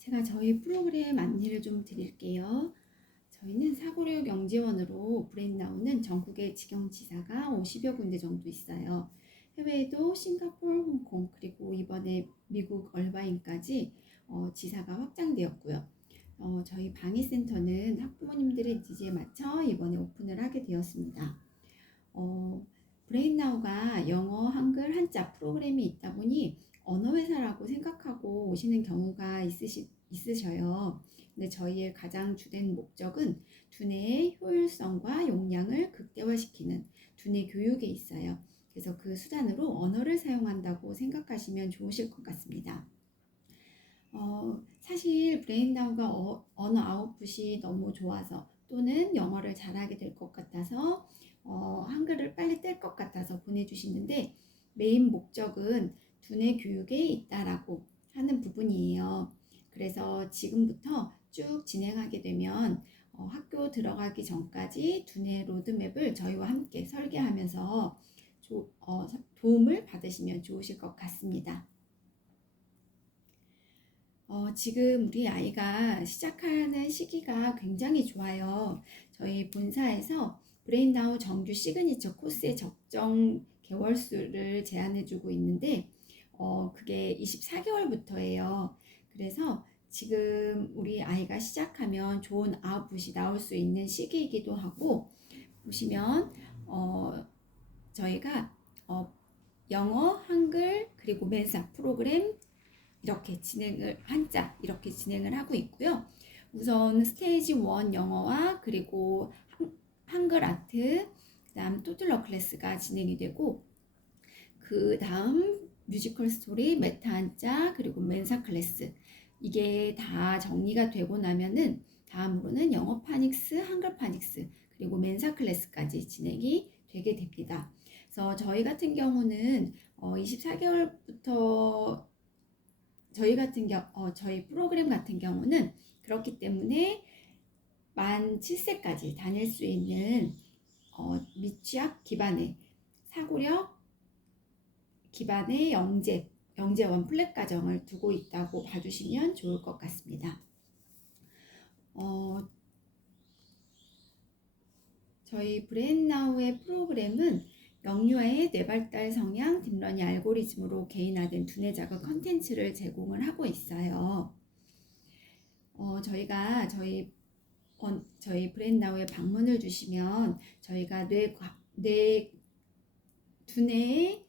제가 저희 프로그램 안내를 좀 드릴게요. 저희는 사고력 영지원으로 브레인 나우는 전국의 직영지사가 50여 군데 정도 있어요. 해외에도 싱가포르, 홍콩, 그리고 이번에 미국 얼바인까지 지사가 확장되었고요. 저희 방위센터는 학부모님들의 니즈에 맞춰 이번에 오픈을 하게 되었습니다. 어, 브레인나우가 영어, 한글, 한자 프로그램이 있다 보니 언어회사라고 생각하고 오시는 경우가 있으셔요. 근데 저희의 가장 주된 목적은 두뇌의 효율성과 용량을 극대화시키는 두뇌 교육에 있어요. 그래서 그 수단으로 언어를 사용한다고 생각하시면 좋으실 것 같습니다. 사실 브레인나우가 언어 아웃풋이 너무 좋아서 또는 영어를 잘하게 될 것 같아서 한글을 빨리 뗄 것 같아서 보내주시는데 메인 목적은 두뇌 교육에 있다라고 하는 부분이에요. 그래서 지금부터 쭉 진행하게 되면 학교 들어가기 전까지 두뇌 로드맵을 저희와 함께 설계하면서 도움을 받으시면 좋으실 것 같습니다. 지금 우리 아이가 시작하는 시기가 굉장히 좋아요. 저희 본사에서 브레인나우 정규 시그니처 코스의 적정 개월수를 제안해주고 있는데 그게 24개월부터예요. 그래서 지금 우리 아이가 시작하면 좋은 아웃풋이 나올 수 있는 시기이기도 하고 보시면 저희가 영어, 한글, 그리고 멘사 프로그램 이렇게 한자 이렇게 진행을 하고 있고요. 우선 스테이지 1 영어와 그리고 한글 아트, 그다음 토틀러 클래스가 진행이 되고 그 다음 뮤지컬 스토리, 메타 한자, 그리고 멘사 클래스 이게 다 정리가 되고 나면은 다음으로는 영어 파닉스, 한글 파닉스, 그리고 멘사 클래스까지 진행이 되게 됩니다. 그래서 저희 같은 경우는 24개월부터 저희 프로그램 같은 경우는 그렇기 때문에 만 7세까지 다닐 수 있는 미취학 기반의 사고력 기반의 영재원 플랫 과정을 두고 있다고 봐주시면 좋을 것 같습니다. 저희 브레인나우의 프로그램은 영유아의 뇌발달 성향 딥러닝 알고리즘으로 개인화된 두뇌 자극 컨텐츠를 제공을 하고 있어요. 저희가 저희 브레인나우에 방문을 주시면 저희가 두뇌의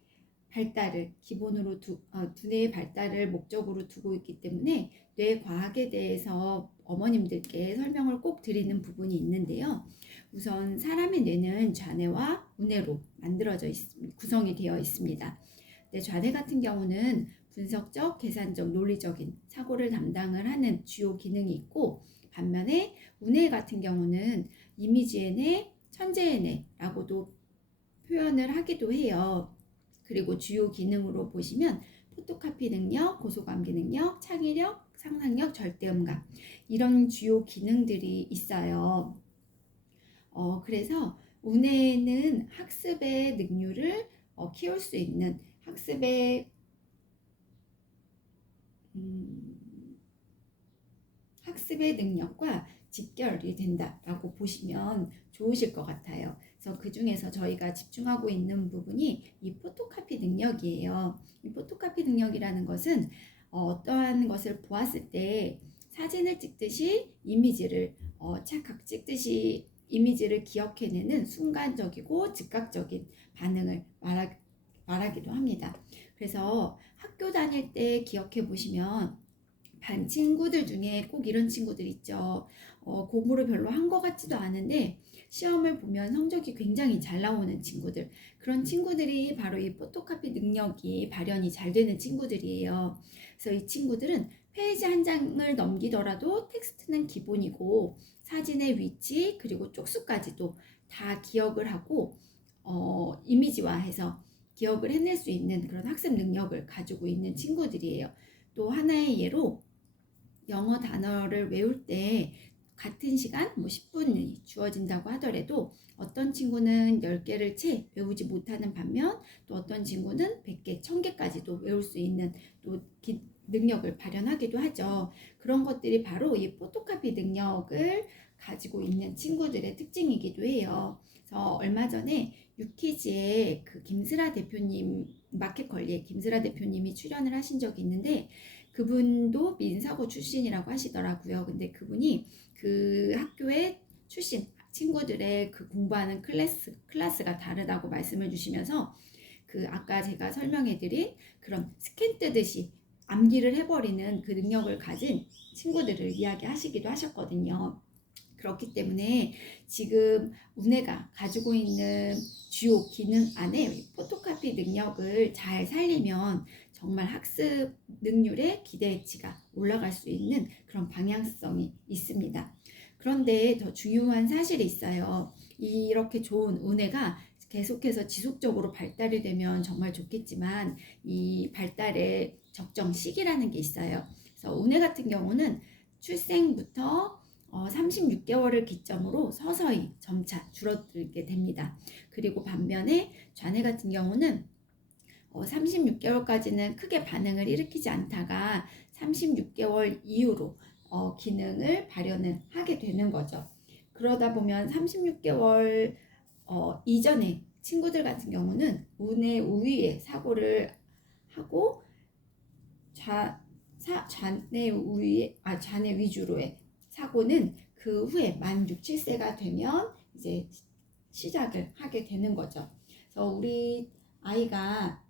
발달을 기본으로 두뇌의 발달을 목적으로 두고 있기 때문에 뇌과학에 대해서 어머님들께 설명을 꼭 드리는 부분이 있는데요. 우선 사람의 뇌는 좌뇌와 우뇌로 구성이 되어 있습니다. 좌뇌 같은 경우는 분석적, 계산적, 논리적인 사고를 담당을 하는 주요 기능이 있고 반면에 우뇌 같은 경우는 이미지의 뇌, 천재의 뇌라고도 표현을 하기도 해요. 그리고 주요 기능으로 보시면 포토카피 능력, 고소감기 능력, 창의력, 상상력, 절대음감 이런 주요 기능들이 있어요. 그래서 우뇌는 학습의 능률을 키울 수 있는 학습의 능력과 직결이 된다라고 보시면 좋으실 것 같아요. 그래서 그 중에서 저희가 집중하고 있는 부분이 이 포토카피 능력이에요. 이 포토카피 능력이라는 것은 어떠한 것을 보았을 때 사진을 찍듯이 이미지를 찰칵 찍듯이 이미지를 기억해내는 순간적이고 즉각적인 반응을 말하기도 합니다. 그래서 학교 다닐 때 기억해 보시면 반 친구들 중에 꼭 이런 친구들 있죠. 공부를 별로 한 것 같지도 않은데 시험을 보면 성적이 굉장히 잘 나오는 친구들. 그런 친구들이 바로 이 포토카피 능력이 발현이 잘 되는 친구들이에요. 그래서 이 친구들은 페이지 한 장을 넘기더라도 텍스트는 기본이고 사진의 위치 그리고 쪽수까지도 다 기억을 하고 이미지화해서 기억을 해낼 수 있는 그런 학습 능력을 가지고 있는 친구들이에요. 또 하나의 예로 영어 단어를 외울 때 같은 시간 10분이 주어진다고 하더라도 어떤 친구는 10개를 채 외우지 못하는 반면 또 어떤 친구는 100개, 1000개까지도 외울 수 있는 또 능력을 발현하기도 하죠. 그런 것들이 바로 이 포토카피 능력을 가지고 있는 친구들의 특징이기도 해요. 그래서 얼마 전에 유키즈에 그 김슬아 대표님, 마켓컬리의 김슬아 대표님이 출연을 하신 적이 있는데, 그분도 민사고 출신이라고 하시더라고요. 근데 그분이 그 학교의 출신 친구들의 그 공부하는 클래스가 다르다고 말씀을 주시면서, 그 아까 제가 설명해드린 그런 스캔 뜨듯이 암기를 해버리는 그 능력을 가진 친구들을 이야기하시기도 하셨거든요. 그렇기 때문에 지금 운해가 가지고 있는 주요 기능 안에 포토카피 능력을 잘 살리면 정말 학습 능률의 기대치가 올라갈 수 있는 그런 방향성이 있습니다. 그런데 더 중요한 사실이 있어요. 이렇게 좋은 운해가 계속해서 지속적으로 발달이 되면 정말 좋겠지만, 이 발달의 적정 시기라는 게 있어요. 그래서 운해 같은 경우는 출생부터 36개월을 기점으로 서서히 점차 줄어들게 됩니다. 그리고 반면에 좌뇌 같은 경우는 36개월까지는 크게 반응을 일으키지 않다가 36개월 이후로 기능을 발현을 하게 되는 거죠. 그러다 보면 36개월 이전에 친구들 같은 경우는 운의 우위에 사고를 하고 좌뇌 위주로의 사고는 그 후에 만 6, 7세가 되면 이제 시작을 하게 되는 거죠. 그래서 우리 아이가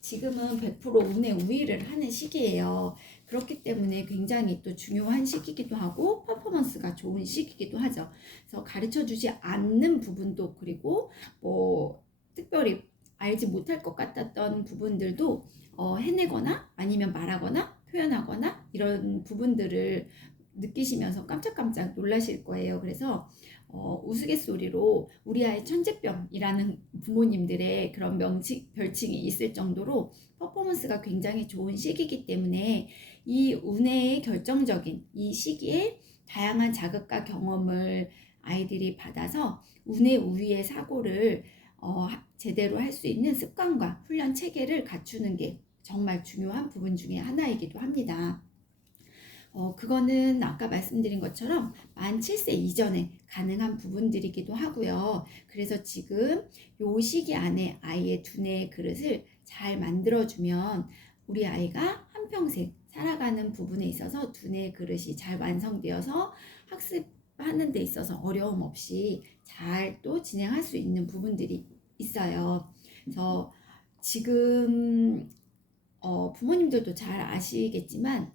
지금은 100% 운의 우위를 하는 시기예요. 그렇기 때문에 굉장히 또 중요한 시기이기도 하고 퍼포먼스가 좋은 시기이기도 하죠. 그래서 가르쳐 주지 않는 부분도, 그리고 뭐 특별히 알지 못할 것 같았던 부분들도 해내거나 아니면 말하거나 표현하거나 이런 부분들을 느끼시면서 깜짝깜짝 놀라실 거예요. 그래서 우스갯소리로 우리 아이 천재병이라는 부모님들의 그런 별칭이 있을 정도로 퍼포먼스가 굉장히 좋은 시기이기 때문에 이 운해의 결정적인 이 시기에 다양한 자극과 경험을 아이들이 받아서 운해 우위의 사고를 제대로 할 수 있는 습관과 훈련 체계를 갖추는 게 정말 중요한 부분 중에 하나이기도 합니다. 그거는 아까 말씀드린 것처럼 만 7세 이전에 가능한 부분들이기도 하고요. 그래서 지금 요 시기 안에 아이의 두뇌의 그릇을 잘 만들어주면 우리 아이가 한평생 살아가는 부분에 있어서 두뇌의 그릇이 잘 완성되어서 학습하는 데 있어서 어려움 없이 잘 또 진행할 수 있는 부분들이 있어요. 그래서 지금 부모님들도 잘 아시겠지만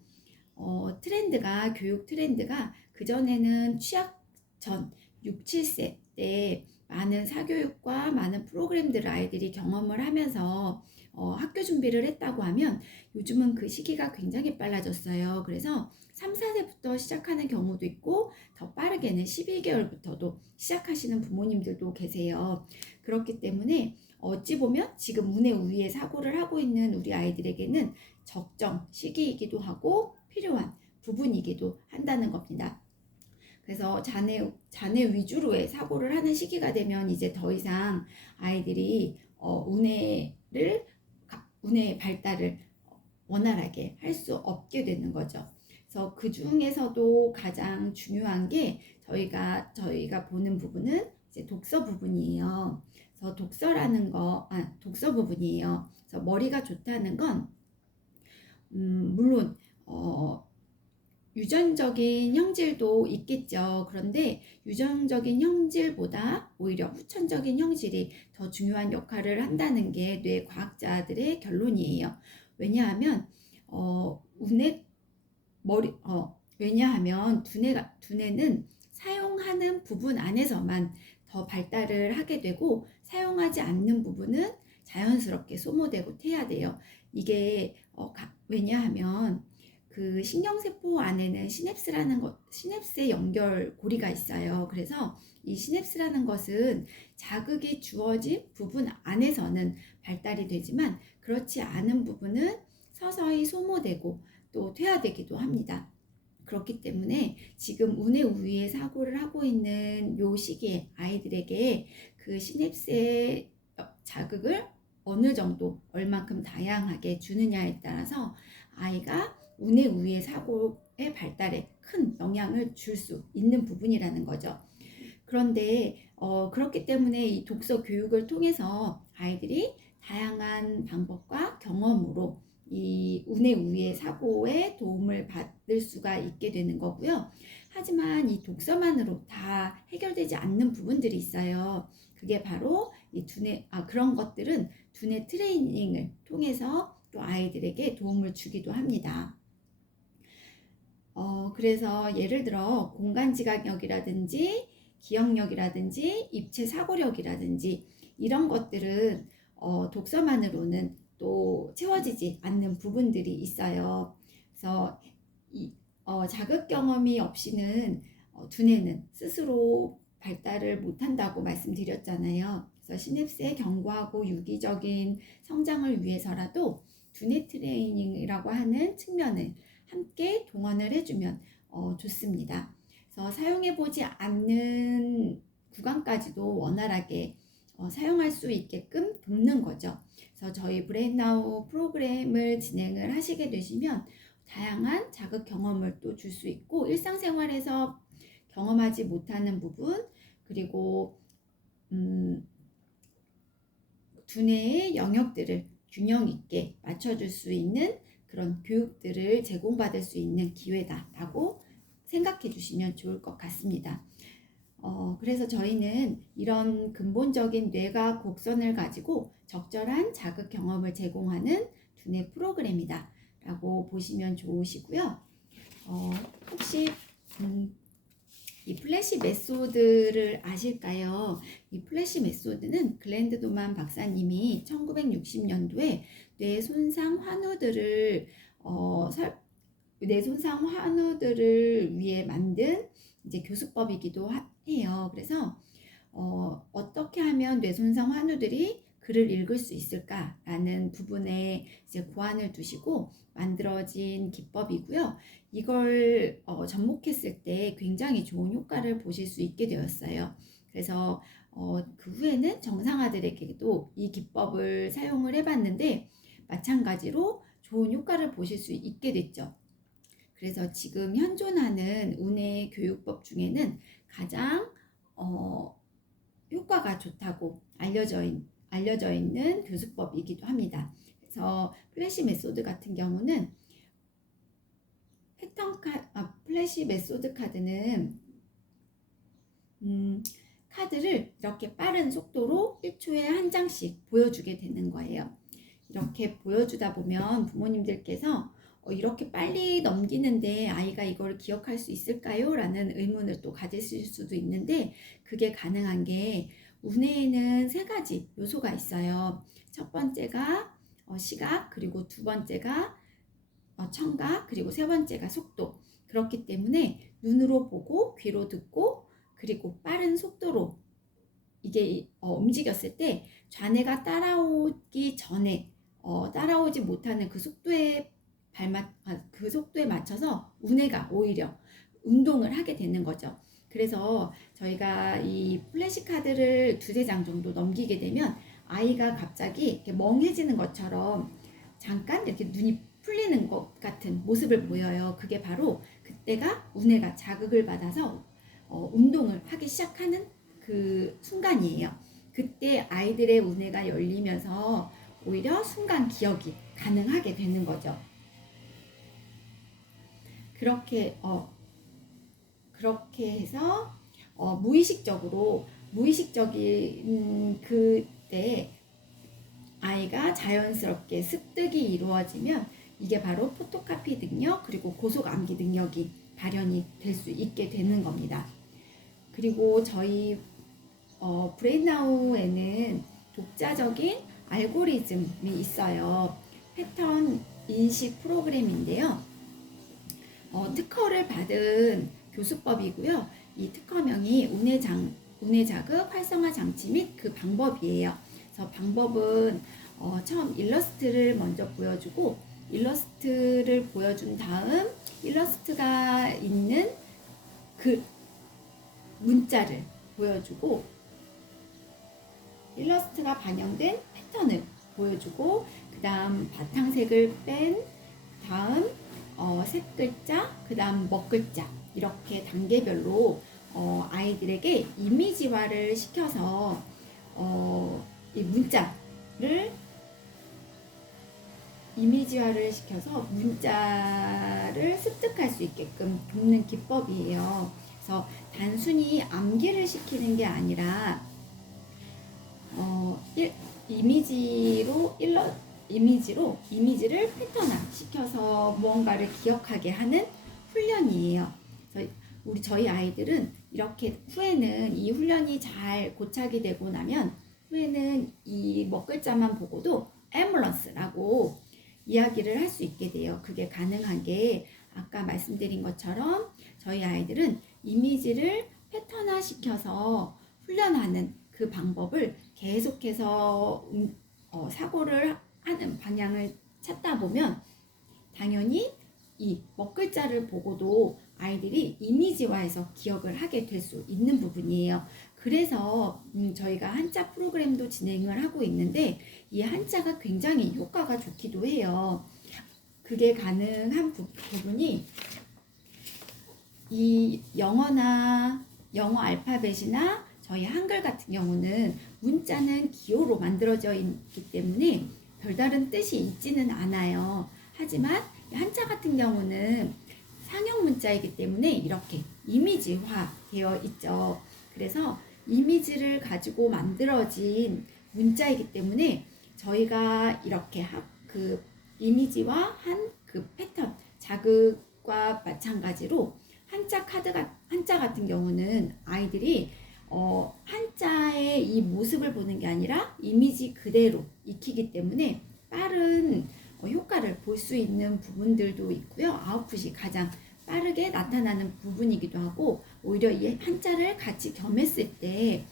트렌드가, 교육 트렌드가 그전에는 취학 전 6, 7세 때 많은 사교육과 많은 프로그램들을 아이들이 경험을 하면서 학교 준비를 했다고 하면, 요즘은 그 시기가 굉장히 빨라졌어요. 그래서 3, 4세부터 시작하는 경우도 있고 더 빠르게는 12개월부터도 시작하시는 부모님들도 계세요. 그렇기 때문에 어찌 보면 지금 운의 우위에 사고를 하고 있는 우리 아이들에게는 적정 시기이기도 하고 필요한 부분이기도 한다는 겁니다. 그래서 자뇌 위주로의 사고를 하는 시기가 되면 이제 더 이상 아이들이 운해의 발달을 원활하게 할 수 없게 되는 거죠. 그래서 그 중에서도 가장 중요한 게 저희가 보는 부분은 이제 독서 부분이에요. 그래서 독서 부분이에요. 그래서 머리가 좋다는 건 물론 유전적인 형질도 있겠죠. 그런데 유전적인 형질보다 오히려 후천적인 형질이 더 중요한 역할을 한다는 게 뇌 과학자들의 결론이에요. 왜냐하면 두뇌는 사용하는 부분 안에서만 더 발달을 하게 되고, 사용하지 않는 부분은 자연스럽게 소모되고 퇴화돼요. 이게 왜냐하면 그 신경세포 안에는 시냅스의 연결고리가 있어요. 그래서 이 시냅스라는 것은 자극이 주어진 부분 안에서는 발달이 되지만, 그렇지 않은 부분은 서서히 소모되고 또 퇴화되기도 합니다. 그렇기 때문에 지금 운의 우위에 사고를 하고 있는 요 시기에 아이들에게 그 시냅스의 자극을 어느 정도 얼만큼 다양하게 주느냐에 따라서 아이가 운의 우위의 사고의 발달에 큰 영향을 줄 수 있는 부분이라는 거죠. 그런데 그렇기 때문에 이 독서 교육을 통해서 아이들이 다양한 방법과 경험으로 이 운의 우위의 사고에 도움을 받을 수가 있게 되는 거고요. 하지만 이 독서만으로 다 해결되지 않는 부분들이 있어요. 그게 바로 이 그런 것들은 두뇌 트레이닝을 통해서 또 아이들에게 도움을 주기도 합니다. 그래서 예를 들어 공간지각력이라든지 기억력이라든지 입체 사고력이라든지 이런 것들은 독서만으로는 또 채워지지 않는 부분들이 있어요. 그래서 자극 경험이 없이는 두뇌는 스스로 발달을 못한다고 말씀드렸잖아요. 그래서 시냅스의 견고하고 유기적인 성장을 위해서라도 두뇌 트레이닝이라고 하는 측면을 함께 동원을 해주면 좋습니다. 그래서 사용해보지 않는 구간까지도 원활하게 사용할 수 있게끔 돕는 거죠. 그래서 저희 브레인나우 프로그램을 진행을 하시게 되시면 다양한 자극 경험을 또 줄 수 있고 일상생활에서 경험하지 못하는 부분 그리고 두뇌의 영역들을 균형 있게 맞춰줄 수 있는 그런 교육들을 제공받을 수 있는 기회다라고 생각해 주시면 좋을 것 같습니다. 그래서 저희는 이런 근본적인 뇌과 곡선을 가지고 적절한 자극 경험을 제공하는 두뇌 프로그램이다 라고 보시면 좋으시고요. 혹시 이 플래시 메소드를 아실까요? 이 플래시 메소드는 글렌드도만 박사님이 1960년도에 뇌 손상 환우들을 위해 만든 이제 교수법이기도 해요. 그래서 어떻게 하면 뇌 손상 환우들이 글을 읽을 수 있을까라는 부분에 이제 고안을 두시고 만들어진 기법이고요. 이걸 접목했을 때 굉장히 좋은 효과를 보실 수 있게 되었어요. 그래서 그 후에는 정상아들에게도 이 기법을 사용을 해봤는데 마찬가지로 좋은 효과를 보실 수 있게 됐죠. 그래서 지금 현존하는 운의 교육법 중에는 가장 효과가 좋다고 알려져 있는 교수법이기도 합니다. 그래서 플래시 메소드 같은 경우는 플래시 메소드 카드는 카드를 이렇게 빠른 속도로 1초에 한 장씩 보여주게 되는 거예요. 이렇게 보여주다 보면 부모님들께서 이렇게 빨리 넘기는데 아이가 이걸 기억할 수 있을까요? 라는 의문을 또 가지실 수도 있는데 그게 가능한 게 운에는 3가지 요소가 있어요. 첫 번째가 시각, 그리고 두 번째가 청각, 그리고 세 번째가 속도. 그렇기 때문에 눈으로 보고 귀로 듣고 그리고 빠른 속도로 이게 움직였을 때 좌뇌가 따라오기 전에 따라오지 못하는 그 속도에 맞춰서 우뇌가 오히려 운동을 하게 되는 거죠. 그래서 저희가 이 플래시카드를 2-3장 정도 넘기게 되면 아이가 갑자기 이렇게 멍해지는 것처럼 잠깐 이렇게 눈이 풀리는 것 같은 모습을 보여요. 그게 바로 그때가 우뇌가 자극을 받아서 운동을 하기 시작하는 그 순간이에요. 그때 아이들의 우뇌가 열리면서 오히려 순간 기억이 가능하게 되는 거죠. 그렇게 해서 무의식적인 그때 아이가 자연스럽게 습득이 이루어지면 이게 바로 포토카피 능력 그리고 고속 암기 능력이 발현이 될 수 있게 되는 겁니다. 그리고 저희 브레인나우에는 독자적인 알고리즘이 있어요. 패턴 인식 프로그램인데요. 특허를 받은 교수법이고요. 이 특허명이 운의 자극 활성화 장치 및 그 방법이에요. 그래서 방법은 처음 일러스트를 먼저 보여주고 일러스트를 보여준 다음 일러스트가 있는 그 문자를 보여주고 일러스트가 반영된 패턴을 보여주고 그 다음 바탕색을 뺀 다음 색글자, 그 다음 먹글자 이렇게 단계별로 아이들에게 이미지화를 시켜서 이 이미지화를 시켜서 문자를 습득할 수 있게끔 돕는 기법이에요. 그래서 단순히 암기를 시키는 게 아니라 이미지를 패턴화 시켜서 무언가를 기억하게 하는 훈련이에요. 그래서 저희 아이들은 이렇게 후에는 이 훈련이 잘 고착이 되고 나면 후에는 이 먹글자만 보고도 앰뷸런스라고 이야기를 할 수 있게 돼요. 그게 가능한 게 아까 말씀드린 것처럼 저희 아이들은 이미지를 패턴화 시켜서 훈련하는 그 방법을 계속해서 사고를 하는 방향을 찾다 보면 당연히 이 먹글자를 보고도 아이들이 이미지화해서 기억을 하게 될 수 있는 부분이에요. 그래서 저희가 한자 프로그램도 진행을 하고 있는데 이 한자가 굉장히 효과가 좋기도 해요. 그게 가능한 부분이 이 영어 알파벳이나 저희 한글 같은 경우는 문자는 기호로 만들어져 있기 때문에 별다른 뜻이 있지는 않아요. 하지만 한자 같은 경우는 상형 문자이기 때문에 이렇게 이미지화 되어 있죠. 그래서 이미지를 가지고 만들어진 문자이기 때문에 저희가 이렇게 그 이미지화한 그 패턴 자극과 마찬가지로 한자 같은 경우는 아이들이 한자의 이 모습을 보는 게 아니라 이미지 그대로 익히기 때문에 빠른 효과를 볼 수 있는 부분들도 있고요. 아웃풋이 가장 빠르게 나타나는 부분이기도 하고 오히려 이 한자를 같이 겸했을 때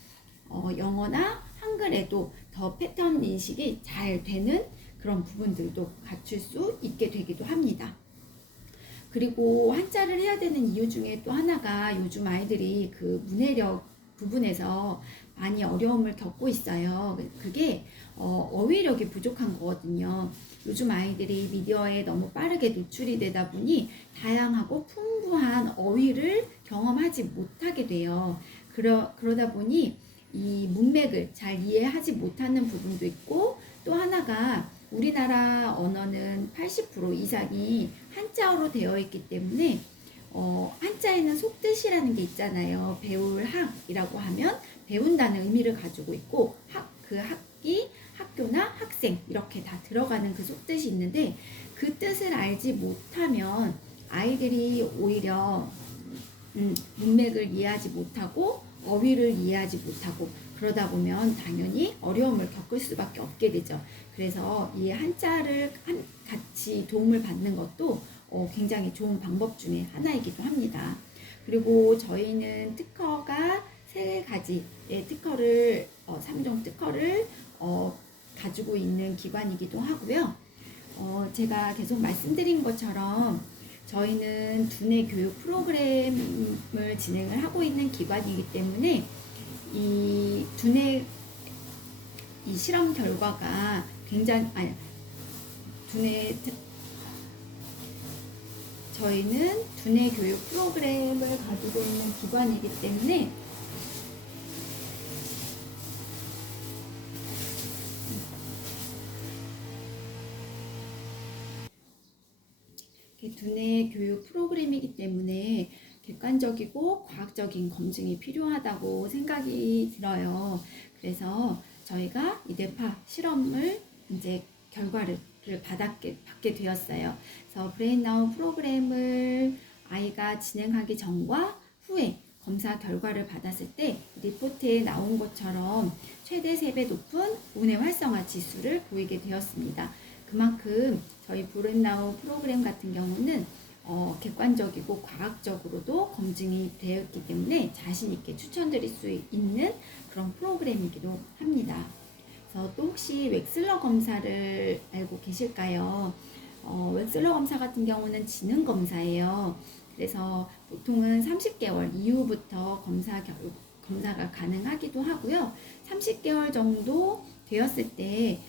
영어나 한글에도 더 패턴 인식이 잘 되는 그런 부분들도 갖출 수 있게 되기도 합니다. 그리고 한자를 해야 되는 이유 중에 또 하나가 요즘 아이들이 그 문해력 부분에서 많이 어려움을 겪고 있어요. 그게 어휘력이 부족한 거거든요. 요즘 아이들이 미디어에 너무 빠르게 노출이 되다 보니 다양하고 풍부한 어휘를 경험하지 못하게 돼요. 그러다 보니 이 문맥을 잘 이해하지 못하는 부분도 있고 또 하나가 우리나라 언어는 80% 이상이 한자어로 되어 있기 때문에 한자에는 속뜻이라는 게 있잖아요. 배울 학이라고 하면 배운다는 의미를 가지고 있고 그 학기, 학교나 학생 이렇게 다 들어가는 그 속뜻이 있는데 그 뜻을 알지 못하면 아이들이 오히려 문맥을 이해하지 못하고 어휘를 이해하지 못하고 그러다 보면 당연히 어려움을 겪을 수밖에 없게 되죠. 그래서 이 한자를 같이 도움을 받는 것도 굉장히 좋은 방법 중에 하나이기도 합니다. 그리고 저희는 특허가 3가지의 특허를 3종 특허를 가지고 있는 기관이기도 하고요. 제가 계속 말씀드린 것처럼 저희는 두뇌 교육 프로그램을 진행을 하고 있는 기관이기 때문에 이 두뇌 이 실험 결과가 저희는 두뇌 교육 프로그램을 가지고 있는 기관이기 때문에 두뇌 교육 프로그램이기 때문에 객관적이고 과학적인 검증이 필요하다고 생각이 들어요. 그래서 저희가 이 뇌파 실험을 이제 결과를 받게 되었어요. 그래서 브레인나우 프로그램을 아이가 진행하기 전과 후에 검사 결과를 받았을 때 리포트에 나온 것처럼 최대 3배 높은 우뇌 활성화 지수를 보이게 되었습니다. 그만큼 저희 브레인나우 프로그램 같은 경우는 객관적이고 과학적으로도 검증이 되었기 때문에 자신 있게 추천드릴 수 있는 그런 프로그램이기도 합니다. 그래서 또 혹시 웩슬러 검사를 알고 계실까요? 웩슬러 검사 같은 경우는 지능 검사예요. 그래서 보통은 30개월 이후부터 검사가 가능하기도 하고요. 30개월 정도 되었을 때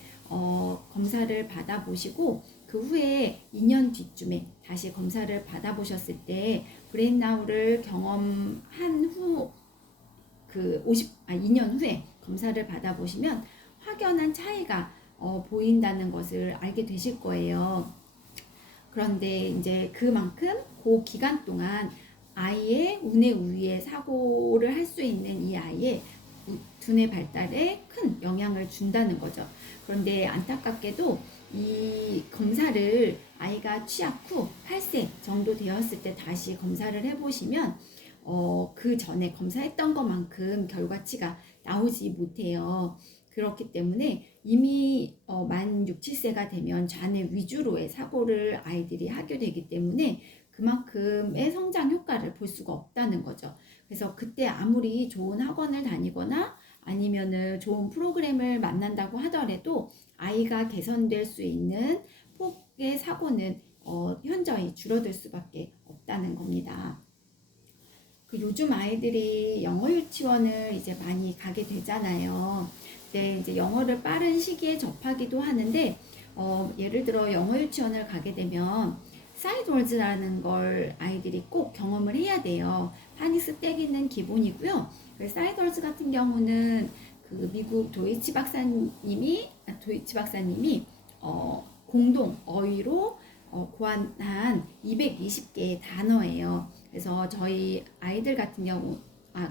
검사를 받아보시고 그 후에 2년 뒤쯤에 다시 검사를 받아보셨을 때 브레인나우를 경험한 후 2년 후에 검사를 받아보시면 확연한 차이가 보인다는 것을 알게 되실 거예요. 그런데 이제 그만큼 그 기간 동안 아이의 운의 우위에 사고를 할 수 있는 이 아이의 두뇌 발달에 큰 영향을 준다는 거죠. 그런데 안타깝게도 이 검사를 아이가 취약 후 8세 정도 되었을 때 다시 검사를 해보시면 그 전에 검사했던 것만큼 결과치가 나오지 못해요. 그렇기 때문에 이미 만 6, 7세가 되면 좌뇌 위주로의 사고를 아이들이 하게 되기 때문에 그만큼의 성장 효과를 볼 수가 없다는 거죠. 그래서 그때 아무리 좋은 학원을 다니거나 아니면은 좋은 프로그램을 만난다고 하더라도 아이가 개선될 수 있는 폭의 사고는 현저히 줄어들 수밖에 없다는 겁니다. 요즘 아이들이 영어 유치원을 이제 많이 가게 되잖아요. 근데 이제 영어를 빠른 시기에 접하기도 하는데, 예를 들어 영어 유치원을 가게 되면 사이드월즈라는 걸 아이들이 꼭 경험을 해야 돼요. 파닉스 떼기는 기본이고요. 사이드월즈 같은 경우는 그 미국 도이치 박사님이 공동 어휘로 고안한 220개의 단어예요. 그래서 저희 아이들 같은 경우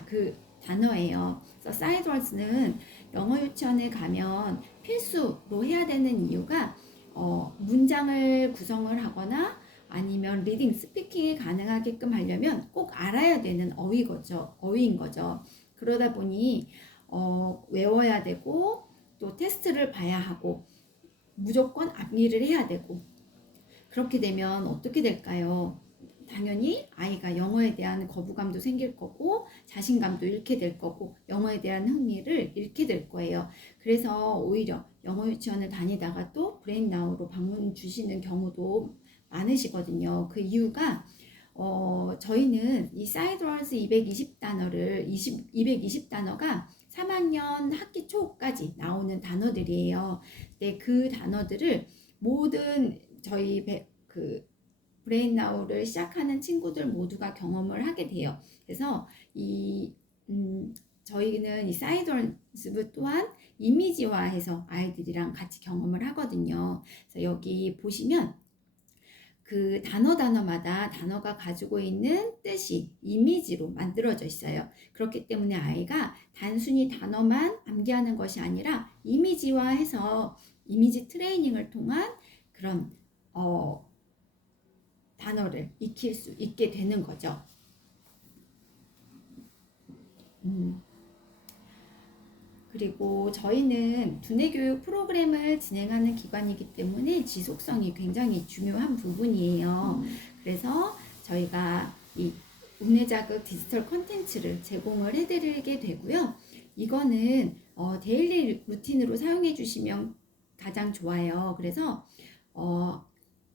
그 단어예요. 그래서 사이드월즈는 영어 유치원에 가면 필수로 해야 되는 이유가 문장을 구성을 하거나 아니면 리딩, 스피킹이 가능하게끔 하려면 꼭 알아야 되는 어휘인 거죠. 그러다 보니 외워야 되고 또 테스트를 봐야 하고 무조건 암기를 해야 되고 그렇게 되면 어떻게 될까요? 당연히 아이가 영어에 대한 거부감도 생길 거고 자신감도 잃게 될 거고 영어에 대한 흥미를 잃게 될 거예요. 그래서 오히려 영어 유치원을 다니다가 또 브레인나우로 방문 주시는 경우도 많으시거든요. 그 이유가 저희는 이 사이드월즈 220단어가 3학년 학기 초까지 나오는 단어들이에요. 근데 그 단어들을 모든 저희 브레인나우를 시작하는 친구들 모두가 경험을 하게 돼요. 그래서 저희는 이 사이드월즈 또한 이미지화해서 아이들이랑 같이 경험을 하거든요. 그래서 여기 보시면 그 단어마다 단어가 가지고 있는 뜻이 이미지로 만들어져 있어요. 그렇기 때문에 아이가 단순히 단어만 암기하는 것이 아니라 이미지화해서 이미지 트레이닝을 통한 그런 단어를 익힐 수 있게 되는 거죠. 그리고 저희는 두뇌교육 프로그램을 진행하는 기관이기 때문에 지속성이 굉장히 중요한 부분이에요. 그래서 저희가 이 운뇌자극 디지털 콘텐츠를 제공을 해드리게 되고요. 이거는 데일리 루틴으로 사용해 주시면 가장 좋아요. 그래서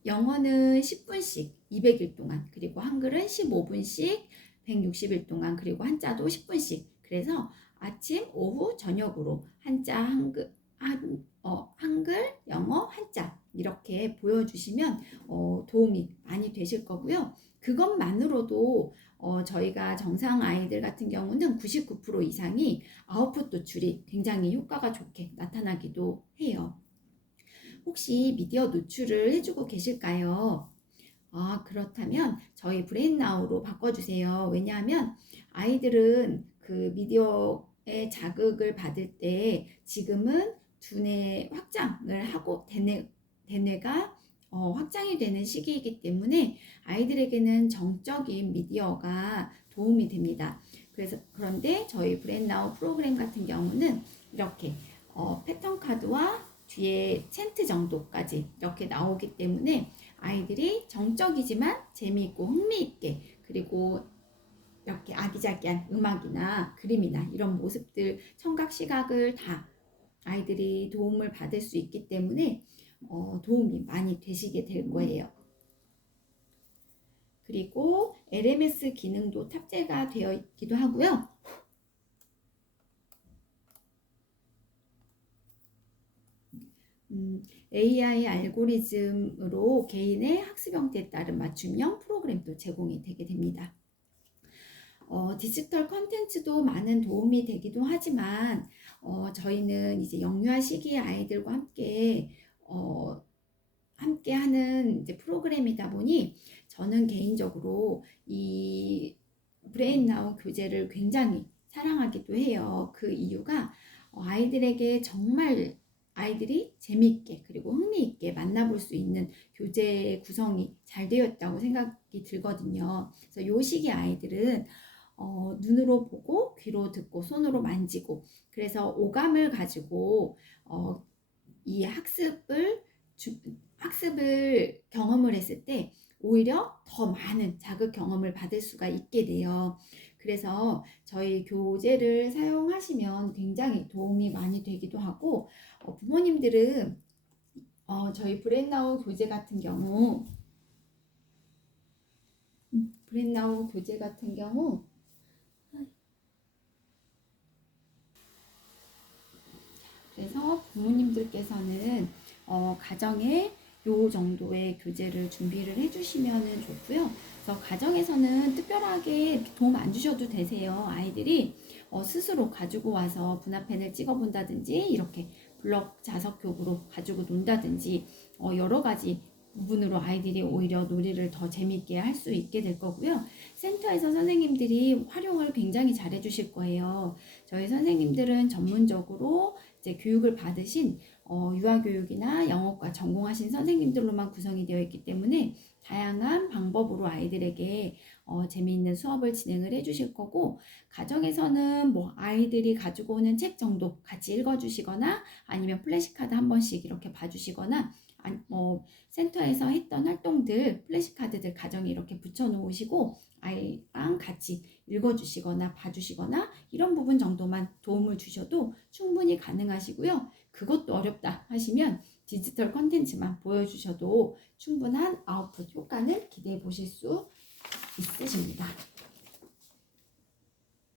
영어는 10분씩 200일 동안, 그리고 한글은 15분씩 160일 동안, 그리고 한자도 10분씩. 그래서 아침, 오후, 저녁으로 한글, 영어, 한자 이렇게 보여주시면 도움이 많이 되실 거고요. 그것만으로도 저희가 정상 아이들 같은 경우는 99% 이상이 아웃풋 노출이 굉장히 효과가 좋게 나타나기도 해요. 혹시 미디어 노출을 해주고 계실까요? 그렇다면 저희 브레인나우로 바꿔주세요. 왜냐하면 아이들은 그 미디어의 자극을 받을 때 지금은 두뇌 확장을 하고 대뇌가 확장이 되는 시기이기 때문에 아이들에게는 정적인 미디어가 도움이 됩니다. 그런데 저희 브레인나우 프로그램 같은 경우는 이렇게 패턴 카드와 뒤에 챈트 정도까지 이렇게 나오기 때문에 아이들이 정적이지만 재미있고 흥미있게, 그리고 이렇게 아기자기한 음악이나 그림이나 이런 모습들, 청각 시각을 다 아이들이 도움을 받을 수 있기 때문에 도움이 많이 되시게 될 거예요. 그리고 LMS 기능도 탑재가 되어 있기도 하고요. AI 알고리즘으로 개인의 학습 형태에 따른 맞춤형 프로그램도 제공이 되게 됩니다. 디지털 컨텐츠도 많은 도움이 되기도 하지만 저희는 이제 영유아 시기의 아이들과 함께 하는 이제 프로그램이다 보니 저는 개인적으로 이 브레인나우 교재를 굉장히 사랑하기도 해요. 그 이유가 아이들에게 정말 아이들이 재미있게 그리고 흥미있게 만나볼 수 있는 교재 구성이 잘 되었다고 생각이 들거든요. 그래서 요 시기 아이들은 눈으로 보고 귀로 듣고 손으로 만지고 그래서 오감을 가지고 이 학습을 경험을 했을 때 오히려 더 많은 자극 경험을 받을 수가 있게 돼요. 그래서 저희 교재를 사용하시면 굉장히 도움이 많이 되기도 하고 부모님들은 저희 브랜나우 교재 같은 경우 그래서 부모님들께서는 가정에 요 정도의 교재를 준비를 해주시면 좋고요. 그래서 가정에서는 특별하게 도움 안 주셔도 되세요. 아이들이 스스로 가지고 와서 분화펜을 찍어 본다든지 이렇게 블럭 자석교구로 가지고 논다든지 여러 가지 부분으로 아이들이 오히려 놀이를 더 재미있게 할 수 있게 될 거고요. 센터에서 선생님들이 활용을 굉장히 잘 해주실 거예요. 저희 선생님들은 전문적으로 이제 교육을 받으신 유아교육이나 영어과 전공하신 선생님들로만 구성이 되어 있기 때문에 다양한 방법으로 아이들에게 재미있는 수업을 진행을 해주실 거고 가정에서는 뭐 아이들이 가지고 오는 책 정도 같이 읽어주시거나 아니면 플래시카드 한 번씩 이렇게 봐주시거나 센터에서 했던 활동들 플래시카드들 가정에 이렇게 붙여 놓으시고 아이랑 같이 읽어주시거나 봐주시거나 이런 부분 정도만 도움을 주셔도 충분히 가능하시고요. 그것도 어렵다 하시면 디지털 컨텐츠만 보여주셔도 충분한 아웃풋 효과는 기대해 보실 수 있으십니다.